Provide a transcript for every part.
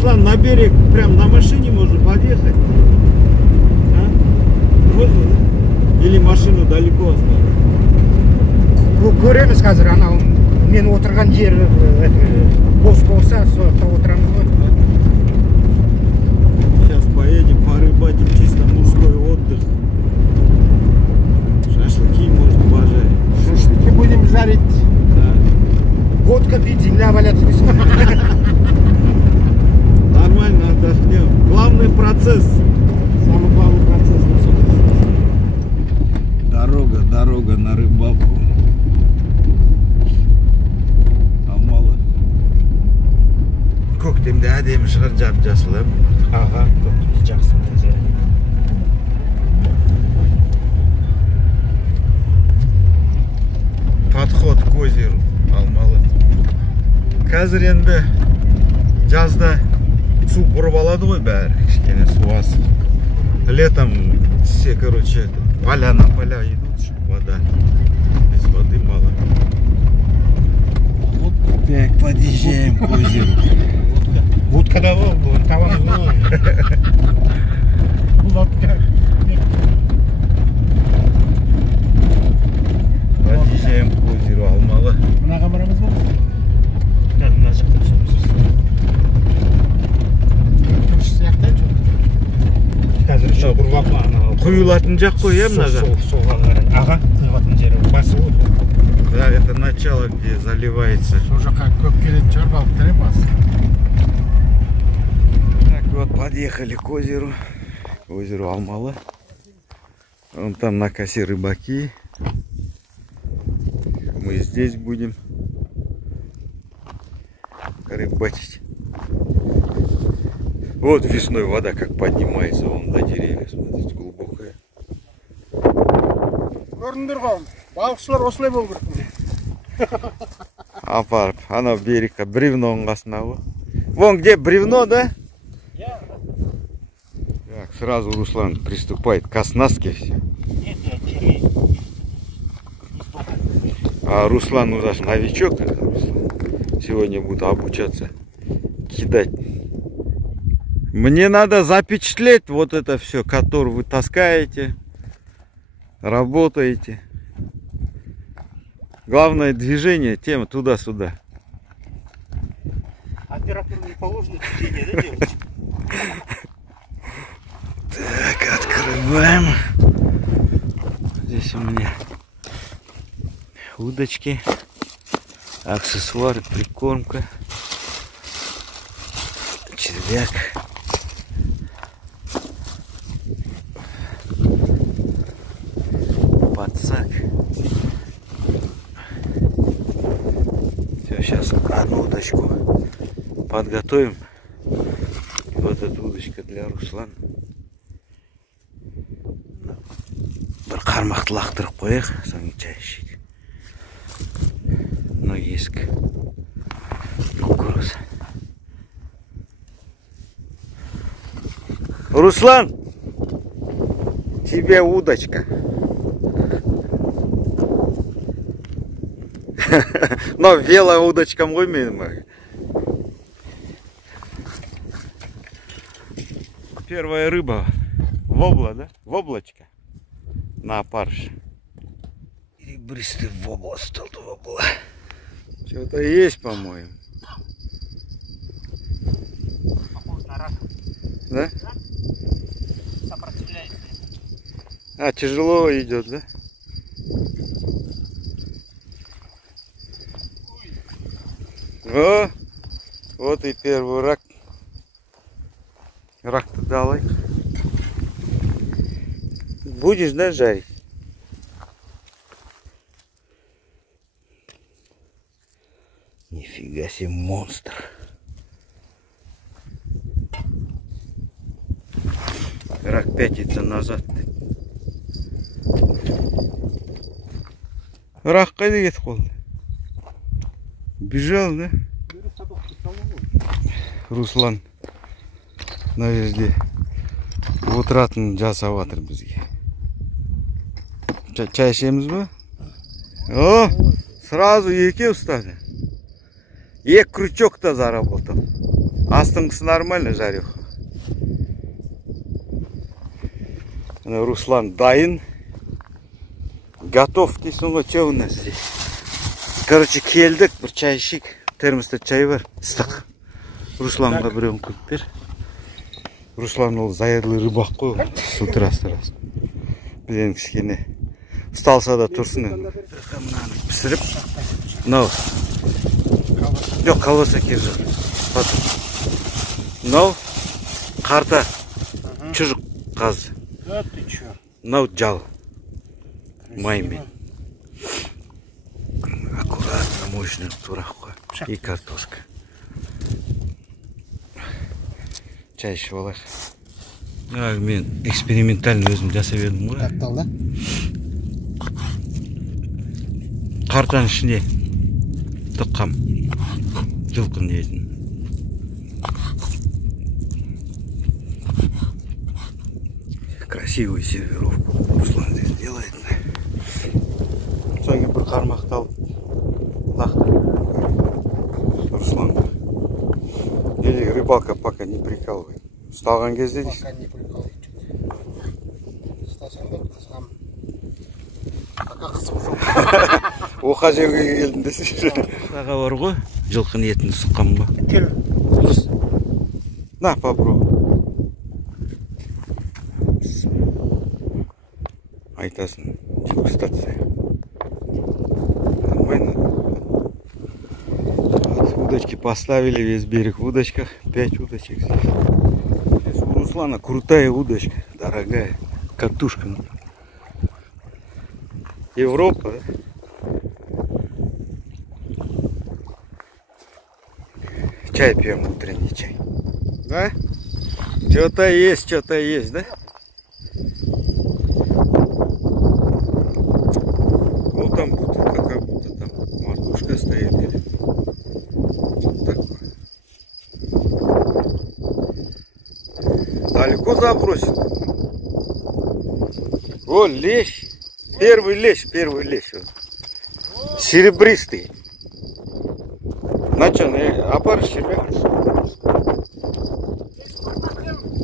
Руслан, на берег прям на машине можно подъехать? А? Можно, да? Или машину далеко оставить? Көреміз қазір, анау мен отырған жер бос болса, соқта отырамыз ғой. Сейчас поедем порыбатим, чисто мужской отдых. Шашлыки можно пожарить. Шашлыки будем жарить. Да. Водка пить, земля валяться. Нормально отдохнем. Главный процесс. Самый главный процесс. Дорога на рыбалку. Алмалы. Көктемде әдемі шығар, жап-жасыл. Аға, көктемде жақсы манзара. Подход к озеру Алмалы. Қазір енді жазда су бұрып алады ғой бәрі, кішкене су аз. Летом все, короче, поля на поля идут, вода. Здесь воды мало. Так, подъезжаем к озеру. Водка да был, таван был. Водка. Подъезжаем к озеру Алмалы. Мына камерамыз бар? Мына жақта түсеміз. Қазір еще құрбақла анау. Құйылатын жақ қой, е мына жақ? Солға қарай. Аға, құйылатын жері басы ғой. Да, это начало, где заливается. Сол жаққа көп келетін шығар балықтар, басы. Так, вот подъехали к озеру Алмалы. Вон там на косе рыбаки. Мы здесь будем рыбачить. Вот весной вода как поднимается, вон до деревьев, смотрите, глубокая. Көрдіңдер ғой, балықшылар осылай болу керек. Апарып, анау берегке бревноның қасына ғой. Вон где бревно, да? Так, сразу Руслан приступает к оснастке. Все. А Руслан у нас новичок. Сегодня будет обучаться кидать. Мне надо запечатлеть вот это все, которое вы таскаете, работаете. Главное движение, тема туда-сюда. Оператор не положено движение, да, девочка? Так, открываем. Здесь у меня удочки, аксессуары, прикормка, червяк. Подсак. Все, сейчас одну удочку подготовим. Вот эта удочка для Руслана. Bir qarmoqni laqtirib qo'yaq, so'ng chay ishik. Но есть кукуруз. Руслан, тебе удочка. Но велоудочка мой мой. Первая рыба вобла, да? Воблочка. На опарыш. Ребристый вобла стал вобла. Что-то есть, по-моему. Похож на рака. Да? Сопротивляется. А, тяжело идет, да? О, вот и первый рак. Рак-то далай. Будешь, да, жарить? Нифига себе, монстр. Рак пятится назад. Рак қайда кетіп қалды? Бежал, да? Руслан на жерде отыратын жасап жатыр бізге. Чай ішеміз бе? О, сразу екі ұстады. Екі крючок-то заработал. Астыңғысы нормально, Жарех. Руслан дайын. Готов дейсің ғой, че у нас здесь? Короче, келдік, бір чай ішейік. Термоста чай бар, ыстық. Русланға біреуін құйып бер. Руслан ол зайырлы рыбақ қой, с утра сразу. Білен кішкене ұсталса да тұрсын. Мынаны пісіріп. Мынау. Жоқ, колбаса кер жоқ. Мынау қарта чужық қазы. Мынау жал. Маймен. Аккуратно, мощный турақ қой. И картошка. Чай ішіп алайық. Мен экспериментальный өзім жасап едім ғой. Тақтал да? Қартаның ішіне тұққам. Жылқын етін. Красивую сервировку Руслан здесь делает. Соңғы бір қармақты алып Руслан. Или рыбалка пока не прикалывает. Ұсталған кезде дейсің? Пока не прикалывает. Ұстасам да қызғам. Пока қызым жоқ. Оқа жеуге келдім десің. Аға бар ғой, жылқын етін сұққам ба? Кел. На, попробуй. Айтасын, дегустация. Нормально. Вот, удочки поставили, весь берег в удочках. 5 удочек здесь. Здесь у Руслана крутая удочка, дорогая. Катушка. Европа, да? Чай пьем, утренний чай. Да? Что-то есть, да? Ну там будто, как будто там мартушка стоит или что-то такое. Далеко забросил. О, лещ. Первый лещ. Серебристый. На что, опарыш червяк?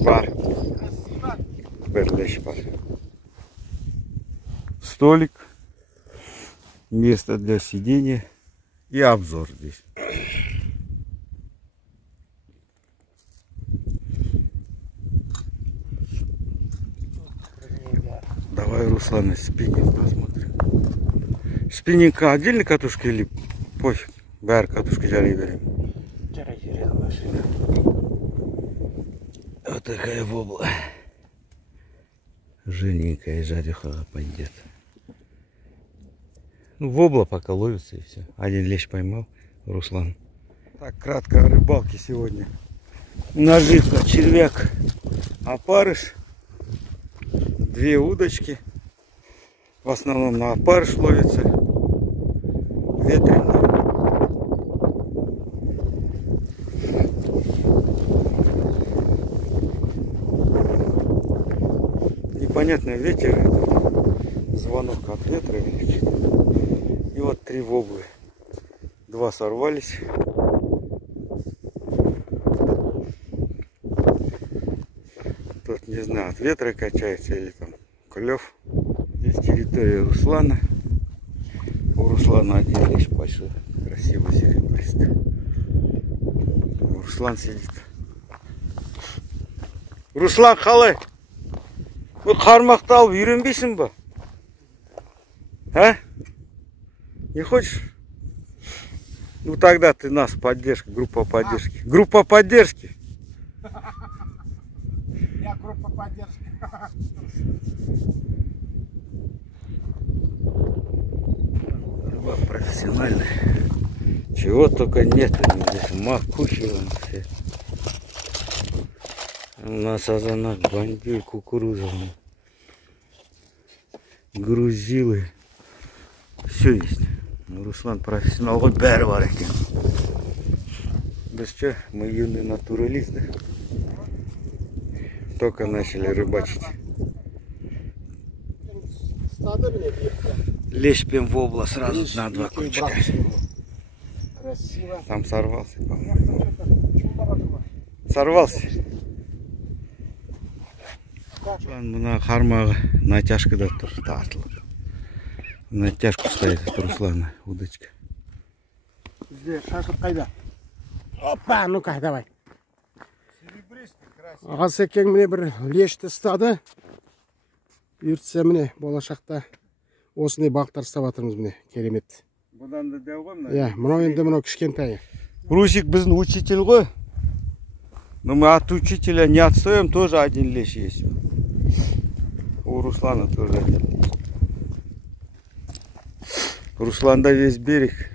Бар. Берлещ бар. Столик. Место для сидения. И обзор здесь. Давай, Руслан, спиннинг посмотрим. Спиннинг отдельно катушка или пофиг? Бәрі катушка жарай берем. Вот такая вобла. Жирненькая жарюха пойдет. Ну, вобла пока ловится и все. Один лещ поймал, Руслан. Так, кратко о рыбалке сегодня. Наживка, червяк, опарыш. 2 удочки. В основном на опарыш ловится. Ветрено. Непонятный ветер. Звонок от ветра. И вот 3 воблы. 2 сорвались. Тут не знаю, от ветра качается или там клев. Здесь территория Руслана. У Руслана один лещ большой, красивый серебристый. Руслан сидит. Руслан, қалай? Вы қармақты алып үйренбейсің ба? А? Не хочешь? Ну тогда ты нас поддержка, группа поддержки. Группа поддержки. Я группа поддержки. Рыба профессиональная. Чего только нет. Здесь макухи. У нас сазанак, бандюль, кукуруза. Грузилы. Все есть. Руслан профессионал. Вот бәрі бар екен. Біз что, мы юный натуралист, да? Только начали рыбачить. Лещ-пем вобла сразу на 2 кончика. Красиво. Там сорвался, по-моему. Сорвался. Мына қармағы натяжкада тұр, тартылып. Натяжку ставит Руслана удочка. Бізде шашлық қайда? Опа, ну-ка, давай. Асекең міне бір лешті ұстады. Үйіртсе міне болашақта осындай балықтар ұстап жатырмыз міне, керемет. Бұдан да дәу ғой мына. Иә, мынау енді мынау кішкентай. Русик біздің учитель ғой. Но мы от учителя не отстаем, тоже один лещ есть. У Руслана тоже один лещ. Русланда весь берег.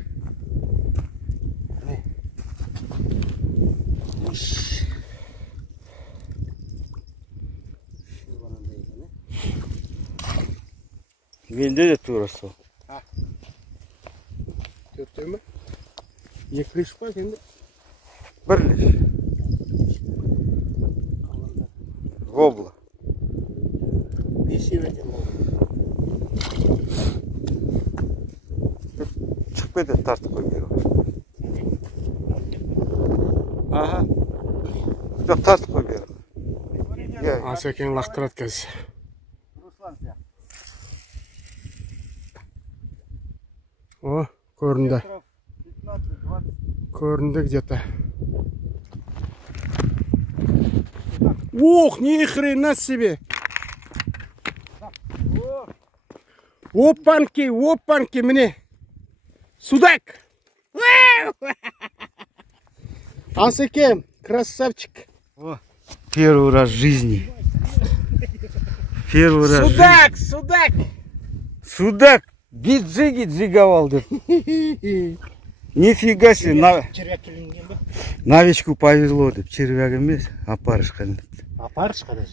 Менде де тура сол. Төртеу ме? Екі леш па енді? Бір леш. Вобла. Бесеу екен ол. Шығып кетеді, тартып қой бері. Аха. Жоқ, тартып қой бері. Асекең лақтырады қазір. Руслан сияқты. О, көрінді. 15-20. Көрінді где-то. Ох, ни хрена себе! Опанки, опанки, мне! Судак! Асекем, красавчик! О, первый раз в жизни. Первый раз. Судак, судак! Судак! Бит джиги джиговал. Нифига себе. Новичку повезло. Червяк емес, опарышқа. Опарышқа даже?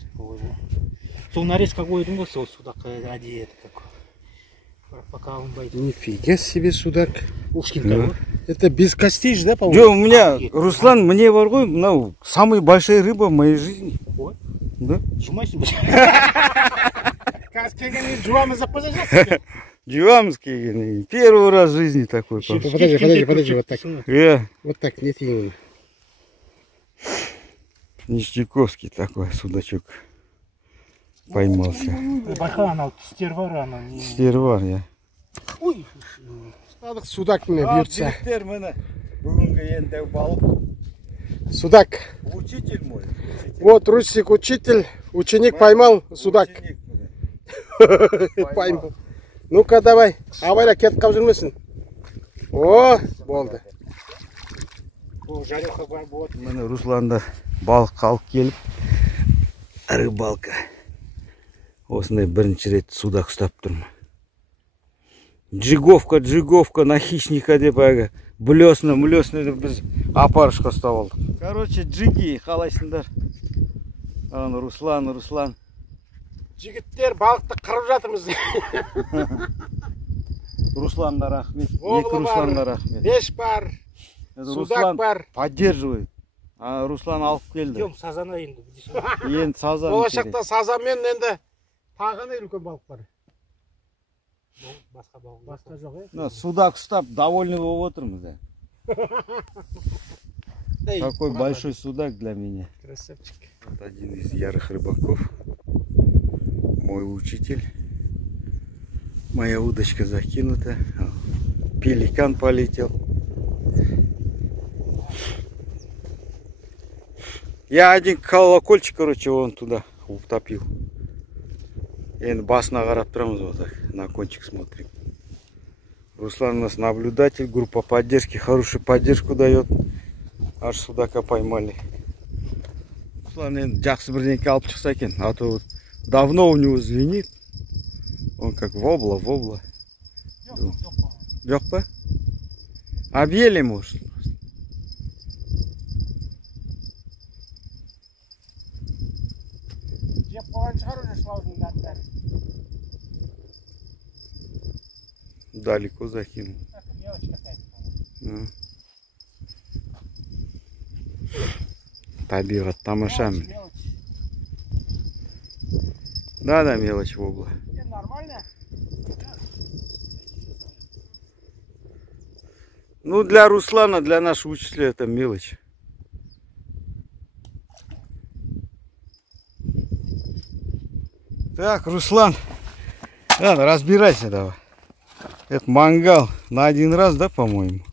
Сол нарезка қойдың ғой, сол судаққа әдейі такой. Пока алынбайды. Нифига себе судак. Это без костей же, да, по-моему? Джо, у меня, Руслан, мне бар ғой, мынау самая большая рыба в моей жизни. Ой? Да? Жумайсың ба? Қазір келгенде жуамыз деп қойса жақсы. Дюамский, первый раз в жизни такой. Подожди, вот так. Вот так, не тяни. Ништяковский такой судачок поймался. Баха, стервар, она не... Стервар, я. Ой, судак мне бьется. Судак. Учитель мой. Вот Русик, учитель, ученик поймал судак. Поймал. Ну-ка, давай. Абайла кетіп қалып жүрмесін. О, болды. Міне Русланда балық қалып келіп, рыбалка. Осындай бірінші рет судак ұстап тұрмын. Джиговка на хищника деп әгі. Блесна деп біз апарышқа ұстап алдық. Короче, джиги, қалайсыңдар? Руслан. Жігіттер, балықты қырып жатырмыз. Русланға рахмет. Екі Русланға рахмет. Леш бар, судак бар. Поддерживает. Руслан алып келді. Жоқ, сазана енді. Енді сазан. Болашақта сазанмен енді тағаны үлкен балық бар. Басқа жоқ, е? Судак ұстап, довольны болып отырмыз. Какой большой судак для меня. Красавчик. Вот один из ярых рыбаков. Мой учитель. Моя удочка закинута. Пеликан полетел. Я один колокольчик, короче, вон туда утопил. Енді басына қарап тұрамыз вот так. На кончик смотрим. Руслан у нас наблюдатель. Группа поддержки. Хорошую поддержку дает. Аж судака поймали. Руслан енді жақсы бірдеңке алып шықса екен. А то давно у него звенит. Он как вобла. Жоқ па? Объели, может. Далеко закинул. Табиғат тамаша. Да, мелочь вобла. Нормально? Ну, для Руслана, для нашего учителя это мелочь. Так, Руслан, ладно, разбирайся давай. Это мангал на один раз, да, по-моему?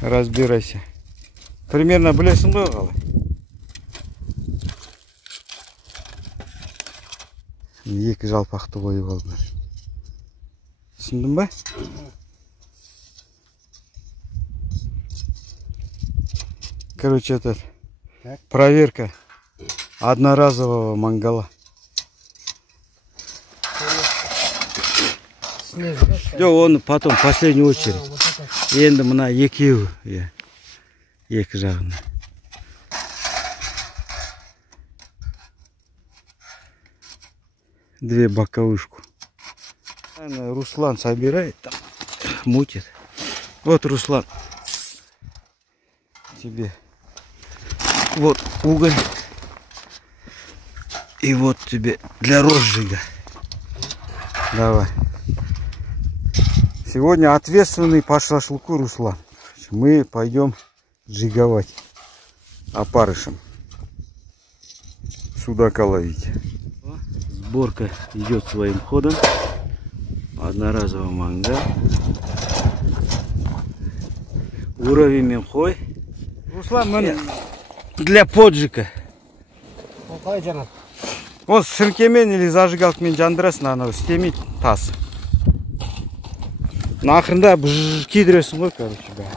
Разбирайся. Примерно білесің ғой қалай? Екі жалпақты қойып алдым. Түсіндің ба? Короче, это проверка одноразового мангала. Жоқ, оны потом, в последнюю очередь. Енді мына екеуі, екі жағына. Две боковушку. Руслан собирает, там, мутит. Вот, Руслан, тебе вот уголь. И вот тебе для розжига. Давай. Сегодня ответственный по шашлыку Руслан. Мы пойдем джиговать опарышем. Судака ловить. Сборка идет своим ходом. Одноразовый мангал. Уровень мемхой. Руслан, для поджига. Он с сіркемен или зажигалкамен жандырасың, анау істемейді тас. Ақырында кидіресің ғой, короче, бәрі.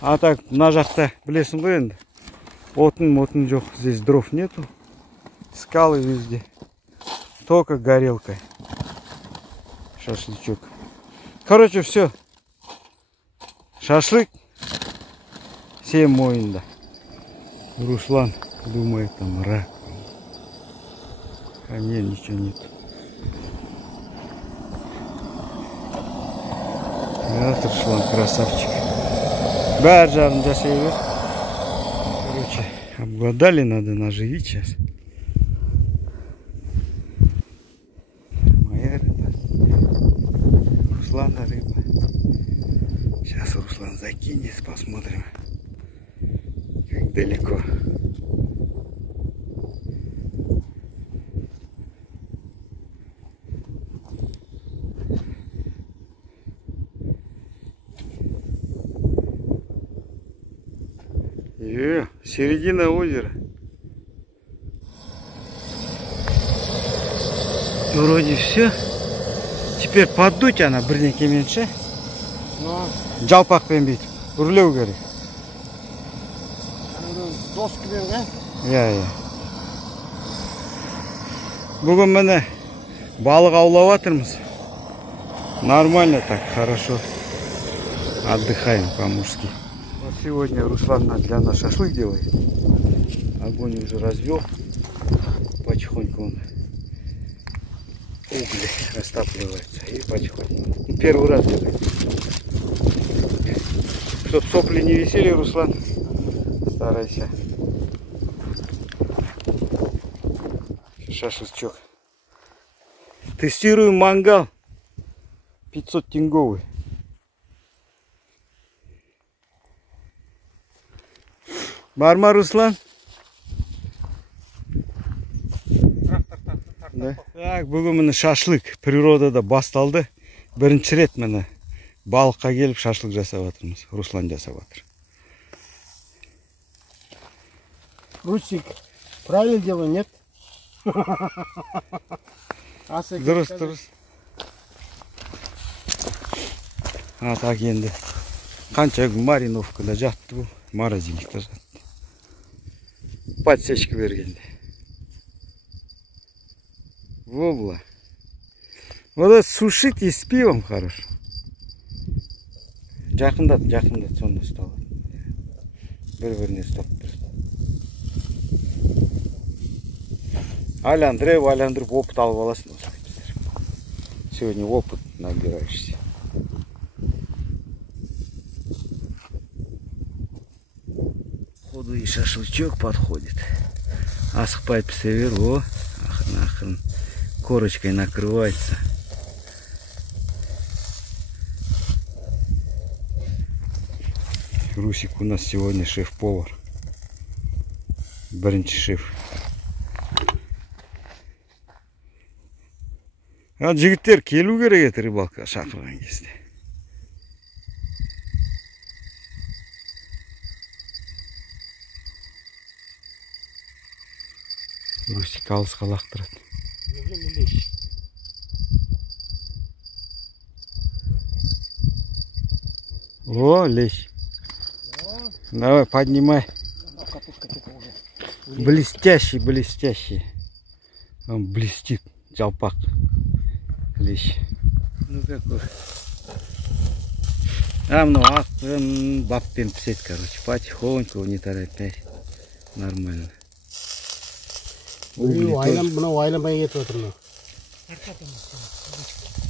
А так, мына жақта білесің ғой енді. Отын жоқ, здесь дров нету. Скалы везде. Только горелка. Шашлычок. Короче, все. Шашлык. 7 мойында. Руслан думает, там рак. А нет, ничего нет. Вот Руслан, красавчик. Бәрі жасай бер. Короче, обглодали, надо наживить сейчас. Моя рыба. Руслана рыба. Сейчас Руслан закинет, посмотрим, как далеко. Середина озера. Вроде все. Теперь поддуть она бірнеке менше. Жалпақпен бейт. Үрлеу керек. Доскымен, да? Иә. Бүгін міне балық аулап жатырмыз. Нормально так, хорошо. Отдыхаем по-мужски. Вот сегодня Руслан для нас шашлык делает. Огонь уже развел. Потихоньку он угли растапливается. И потихоньку. Первый раз делает. Чтоб сопли не висели, Руслан, старайся. Шашлычок. Тестируем мангал. 500 тенговый. Барма, Руслан? Да. Так, бүгін міне шашлык природада басталды. Бірінші рет міне балыққа келіп шашлык жасап жатырмыз. Руслан жасап жатыр. Русик, правильно делаю, нет? Дұрыс. А так енді қанша мариновкада жатты бұл, морозильникта жатты. Подсечка бергенде. Вобла. Вот это сушить и с пивом хорошо. Жақындат, сонда ұсталады. Бір-біріне ұстап тұр. Айландырып опыт алып аласың. Сегодня опыт набираешься. Ходу и шашлычок подходит. Асықпай пісе бер, о, ақырын корочкой накрывается. Русик у нас сегодня шеф-повар. Бірінші шеф. Жігіттер келу керек еді рыбалка шақырған кезде. Русик алысқа лақтырады. О, лещ. Давай, поднимай. Блестящий, блестящий. Он блестит, жалпак. Лещ. Ну какой. Ну бабпен писать, короче. Потихоньку, не торопясь. Нормально.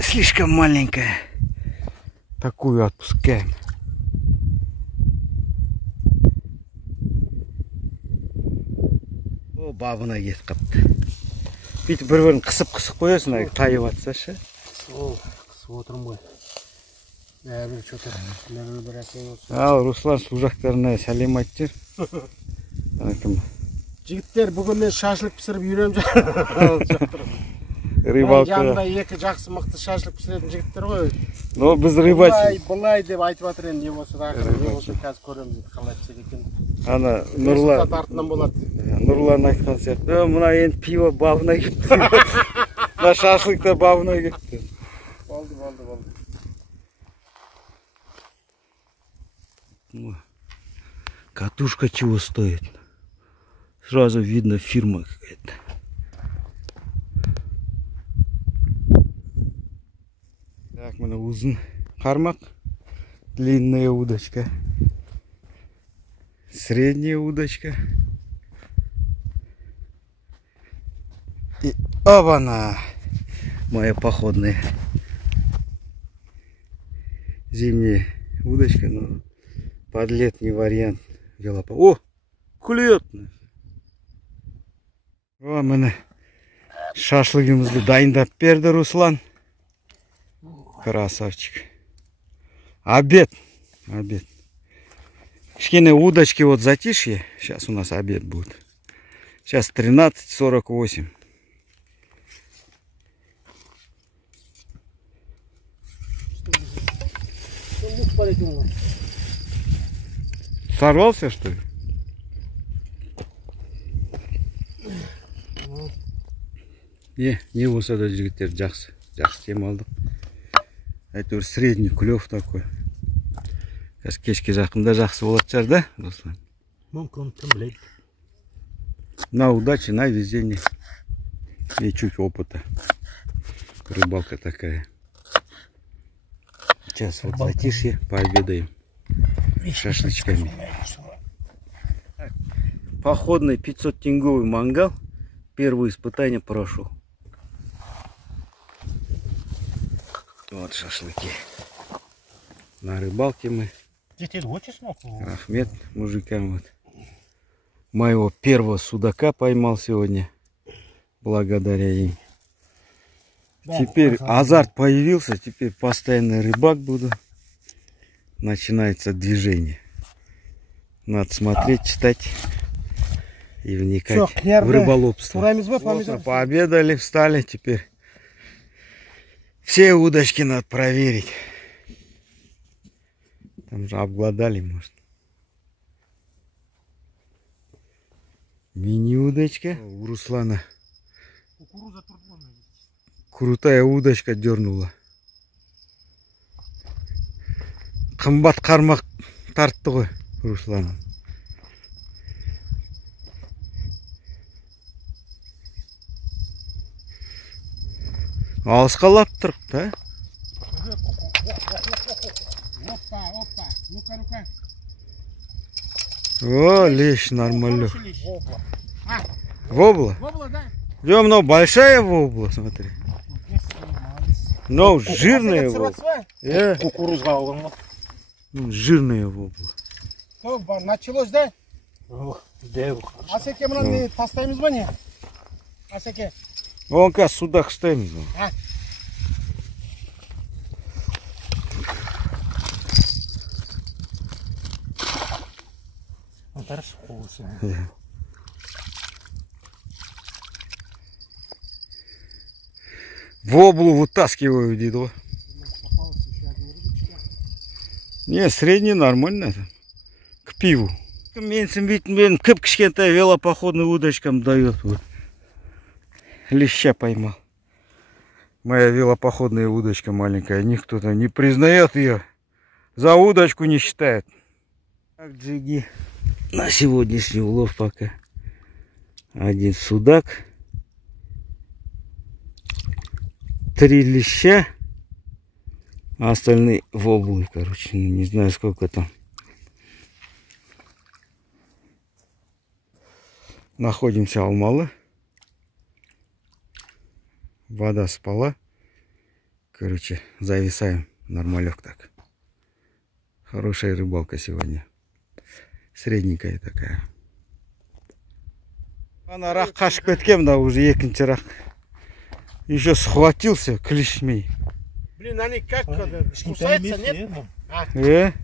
Слишком маленькая. Такую отпускаем. О, бабына кетіп қапты. Бүйтіп бір-бірін қысып қоясың, тайып атса ше. Қысып отырмын ғой. Бәрі что-то бір әкең olsun. Ал, Руслан служақтарына сәлем айтып жүр. Жігіттер, бүгін мен шашлық пісіріп үйреніп жатырмын. Рыбалка. Жанында екі жақсы мықты шашлық пісіретін жігіттер ғой. Но біз рыбачы. Былай деп айтып жатыр енді, не болса да не болса қазір көреміз қалай етсек екен. Ана Нұрлан. Артынан болады. Нұрлан айтқан сияқты. Мына енді пиво бабына кетті. Мына шашлықта бабына кетті. Болды. Катушка чего стоит? Сразу видно фирма какая-то. Так, мына узын қармақ. Длинная удочка. Средняя удочка. И оба-на! Моя походная. Зимняя удочка, но под летний вариант. О, клюет! О, міне шашлығымызды дайындап берді Руслан. Красавчик. Обед. Кішкене удочки вот затишье. Сейчас у нас обед будет. Сейчас 13:48. Сорвался, что ли? Не болса да жігіттер жақсы тем алдық. Әйтеуір средний клев такой. Қазір кешке жақында жақсы болады шығар, да, Руслан? Мүмкін, кім біледі. На удачи, на везение. И чуть опыта. Рыбалка такая. Сейчас вот затишье, пообедаем шашлычками. Походный 500-тенговый мангал. Первое испытание прошел. Вот шашлыки. На рыбалке мы. Ахмед мужикам вот. Моего первого судака поймал сегодня. Благодаря им. Теперь азарт появился. Теперь постоянный рыбак буду. Начинается движение. Надо смотреть, читать и вникать в рыболовство. Пообедали, встали. Теперь все удочки надо проверить. Там же обглодали, может. Мини-удочка у Руслана. Крутая удочка дернула. Қымбат қармақ тартты ғой Руслан. Алысқалап тұрып, да? О, лещ нормально. Вобла? Вобла, да? Идем, но большая вобла, смотри. Но жирная вобла. Кукурузға алған. Жирная вобла. Началось, да? Асеке, мұнан тастаймыз ба не? Асеке. Вон қазір судақ ұстаймыз. Воблу вытаскиваю, деду. Не, средний нормально. К пиву. Мен кып кішкентай велопоходный удочкам дает. Вот. Леща поймал. Моя велопоходная удочка маленькая. Никто-то не признает ее. За удочку не считает. Так, джиги. На сегодняшний улов пока. Один судак. 3 леща. А остальные воблы, короче. Не знаю, сколько там. Находимся в Алмалы. Вода спала. Короче, зависаем. Нормалек так. Хорошая рыбалка сегодня. Средненькая такая. Ана рак қашып кеткен, да уже екінші рак. Еще схватился клешмей. Блин, они как кусаются, нет?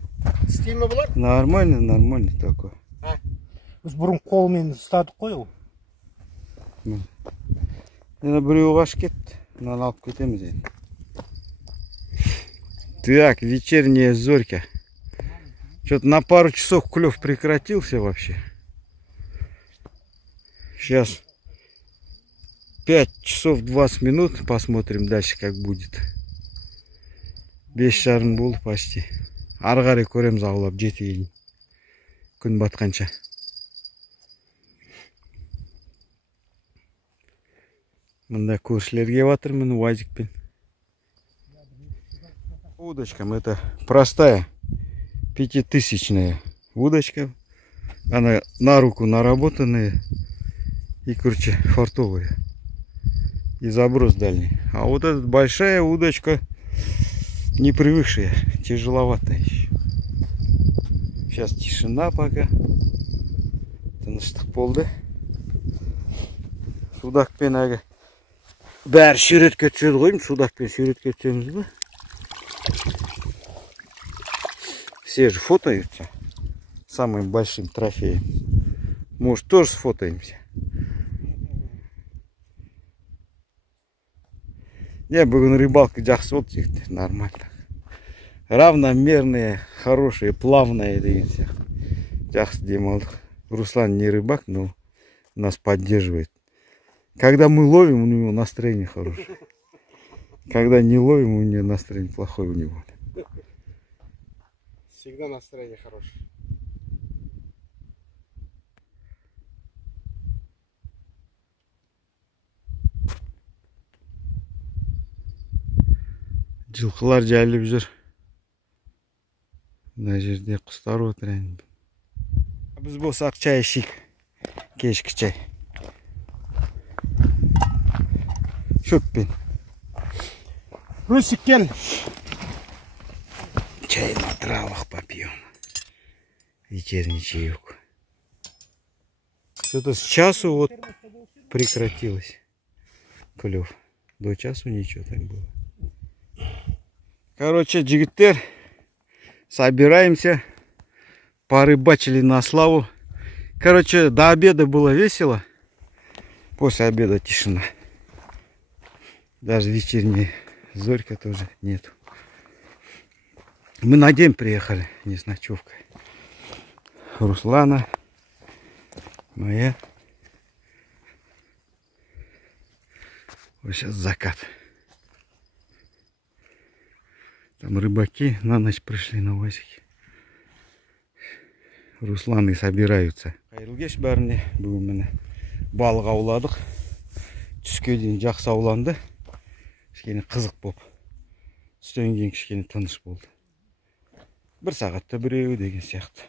Стильно было? Нормально, нормально такой. Біз бұрын қолмен ұстадық қой ол. Енді біреу қашып кетті. Мынаны алып кетеміз енді. Так, вечерняя зорька. Что-то на пару часов клев прекратился вообще. Сейчас 5 часов 20 минут. Посмотрим дальше, как будет. 5:30 болды почти. Ары қарай көреміз аулап жетейін. Күн батқанша. Мында көршілер келіп жатыр, міне уазикпен. Удочкам это простая 5000-я удочка. Она на руку наработанная и, короче, фартовая. И заброс дальний. А вот эта большая удочка, не привыкшая, тяжеловатая еще. Сейчас тишина пока. Тыныштық болды. Судакпен әгі. Бәрі суретке түседі ғой, судакпен суретке түсеміз бе? Все же фотаются самым большим трофеем. Может, тоже сфотаемся? Не, бүгін рыбалка жақсы болды, жігіттер, нормально. Равномерные, хорошие, плавные деген сияқты. Жақсы демалдық. Руслан не рыбак, но нас поддерживает. Когда мы ловим, у него настроение хорошее. Когда не ловим, у него настроение плохое у него. Всегда настроение хорошее. Жылқылар жайылып жүр. Мына жерде құстар отыр енді. Біз болсақ чай ішейік. Кешкі чай. Шөппен. Русик, кел. Чай на травах попьем. Вечерний чаек. Что-то с часу вот прекратилось клев. До часу ничего так было. Короче, джигиттер, собираемся. Порыбачили на славу. Короче, до обеда было весело. После обеда тишина. Даже вечерняя зорька тоже нету. Мы на день приехали, не с ночевкой. Руслана, моя. Вот сейчас закат. Там рыбаки на ночь пришли на УАЗике. Русланы собираются. Қайырлы бәріне бүгін міне балық ауладық. Түске дейін жақсы ауланды. Кішкене қызық болып. Түстен кейін кішкене тыныш болды. Бір сағатта біреу деген сияқты.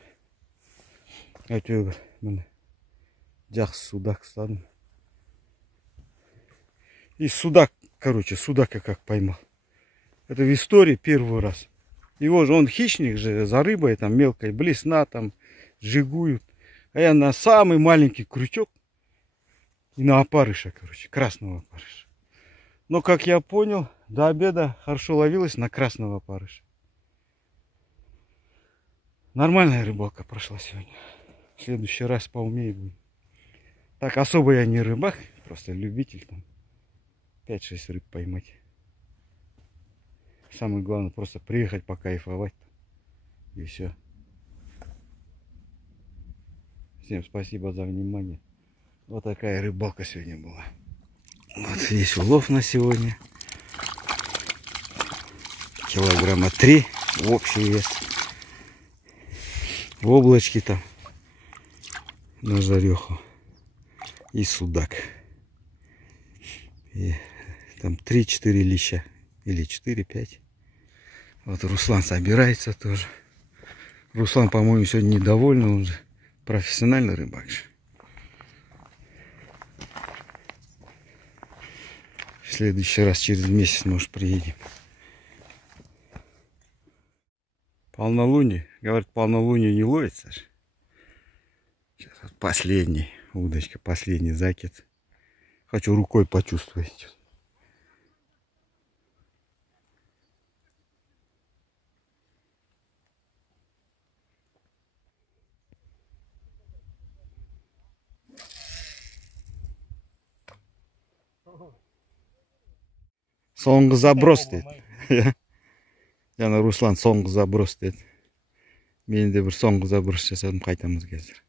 Әйтеуір міне жақсы судак ұстадым. И судак, короче, судака как поймал. Это в истории первый раз. Его же, он хищник же, за рыбой там мелкой, блесна там, жигуют. А я на самый маленький крючок и на опарыша, короче, красного опарыша. Но, как я понял, до обеда хорошо ловилось на красного опарыша. Нормальная рыбалка прошла сегодня. В следующий раз поумнее будет. Так, особо я не рыбак, просто любитель там 5-6 рыб поймать. Самое главное просто приехать покайфовать. И все. Всем спасибо за внимание. Вот такая рыбалка сегодня была. Вот весь улов на сегодня. Килограмма 3 в общий вес. В облачке там на жареху. И судак. И там 3-4 леща. Или 4-5. Вот Руслан собирается тоже. Руслан, по-моему, сегодня недовольный. Он же профессиональный рыбак. В следующий раз через месяц, может, приедем. Полнолуние. Говорят, полнолуние не ловится. Сейчас вот последний удочка, последний закид. Хочу рукой почувствовать. Соңғы заброс дейді. Яна Руслан соңғы заброс дейді. Мен де бір соңғы заброс жасадым, қайтамыз қазір.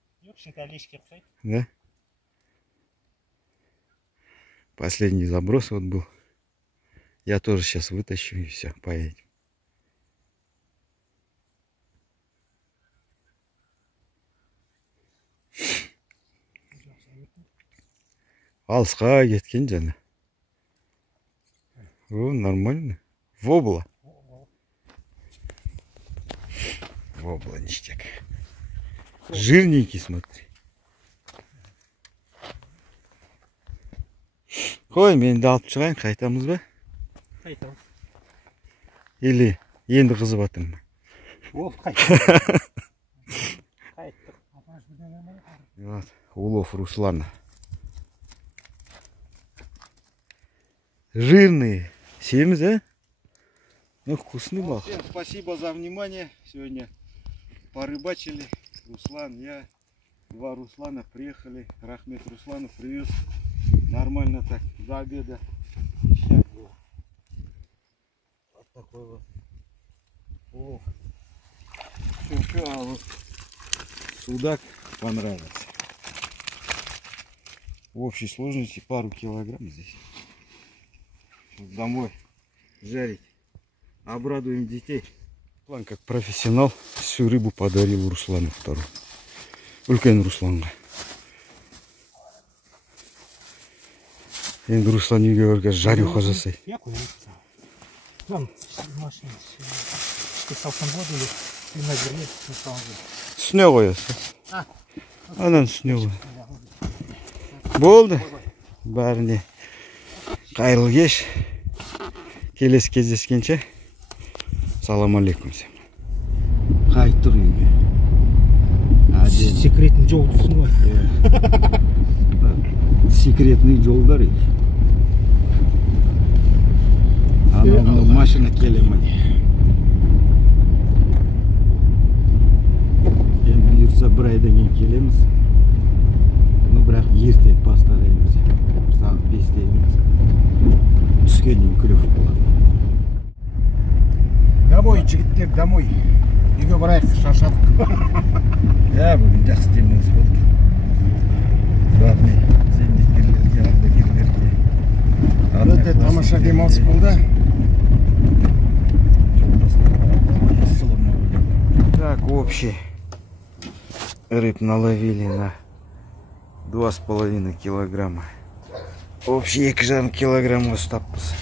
Да? Последний заброс вот был. Я тоже сейчас вытащу и все, поедем. Алысқа кеткен жана. О, нормально. Вобла. Вобла, ништяк. Жирненький, смотри. Қой, мен де алып шығайын, қайтамыз ба? Қайтамыз. Или енді қызып атым ба? Ол қайттық. Вот, улов Руслана. Жирные. Семь, да? Ну, вкусный был. Всем спасибо за внимание. Сегодня порыбачили. Руслан, я, два Руслана приехали. Рахмет Русланов привез. Нормально так, до обеда. Вот такой вот улов. Все, а вот судак понравился. В общей сложности пару килограмм здесь. Домой жарить. Обрадуем детей. Руслан как профессионал всю рыбу подарил Руслану вторую. Үлкен Русланға. Енді Руслан үйге барған жарюха жасайды. Я курю. Там машина. Ты салсан воду или ты на земле не стал. Үстіне қоясың. Анан үстіне қой. Болды. Бәріне қайырлы кеш. Келесі кездескенше. Салам алейкум всем. Қайттық үйге. Секретный жол түсін ғой. Секретный жолдар ей. Анау машина келемін. Енді бұйырса бір айдан кейін келеміз. Ну, бірақ ерте бастараймыз. Сағат 5-те емес. Түскеннен клев болады. Домой, жігіттер, домой. Үйге барайық, шаршадық. Я бүгін жақсы демалыс болды. Главный зейнеткерлерге, ардагерлерге. Өте тамаша демалыс болды. Так, общий рыб наловили на 2,5 килограмма. Общий 2,5 килограмма ұстаппыз.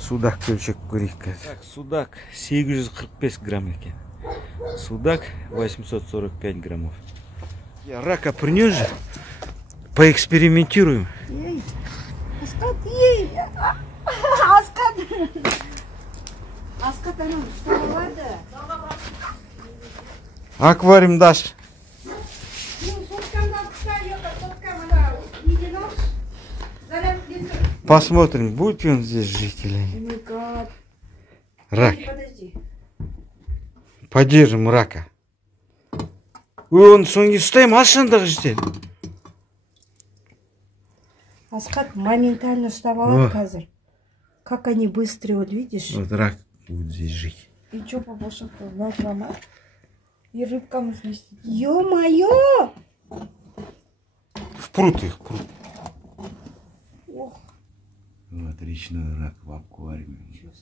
Судак көлшек көрейік қазір. Так, судак 845 грамм екен. Судак 845 граммов. Я рака принес же. Поэкспериментируем. Ей, Аскат, ей! Аскат! Аскат, анау ұстап алады. Аквариум дашь. Посмотрим, будет ли он здесь жить или нет. Рак. Подожди. Поддержим рака. Он соңғы ұстайым, ашындағы жітел. Аскат моментально ұстап алады қазір. Как они быстрые, вот видишь? Вот рак будут здесь жить. И что, папаша, на утро, и рыбкам вместе. Ё-моё! В пруд их, в пруд. Ох. Вот речной рак в аквариуме.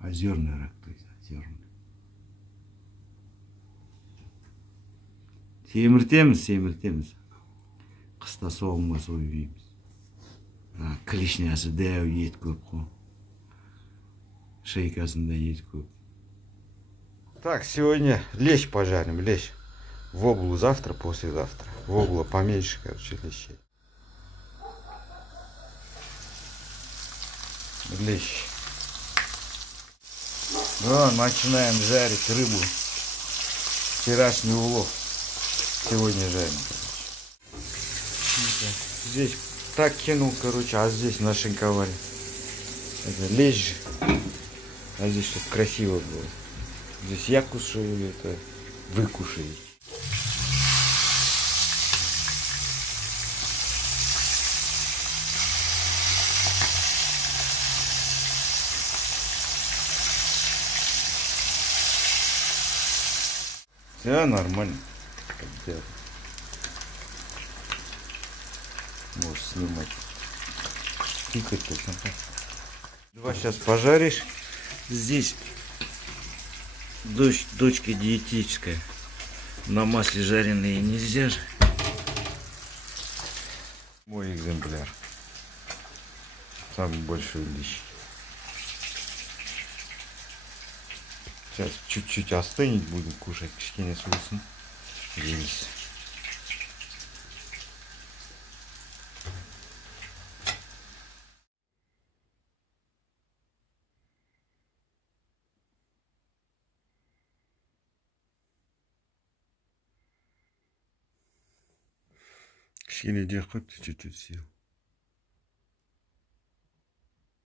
Озерный рак, то есть озерный. Семіртеміз. Қыста соғылмас ойбейміз. Клешнясы дәу ет көп қой. Шейкасында ет көп. Так, сегодня лещ пожарим, лещ. Воблу завтра, послезавтра. Вобла поменьше, короче, лещей. Лещ. Да, начинаем жарить рыбу. Вчерашний улов. Сегодня жарим, короче. Здесь так кинул, короче, а здесь нашинковали. Это лещ. А здесь чтобы красиво было. Здесь я кушаю, это вы кушаете. Все нормально. Можешь снимать. Тыкать-то. Два сейчас пожаришь. Здесь дочка диетическая. На масле жареные нельзя же. Мой экземпляр. Самый большой лещ. Сейчас чуть-чуть остынет, будем кушать кишкине соусом. Есть. Кішкене де қойып чуть-чуть сел.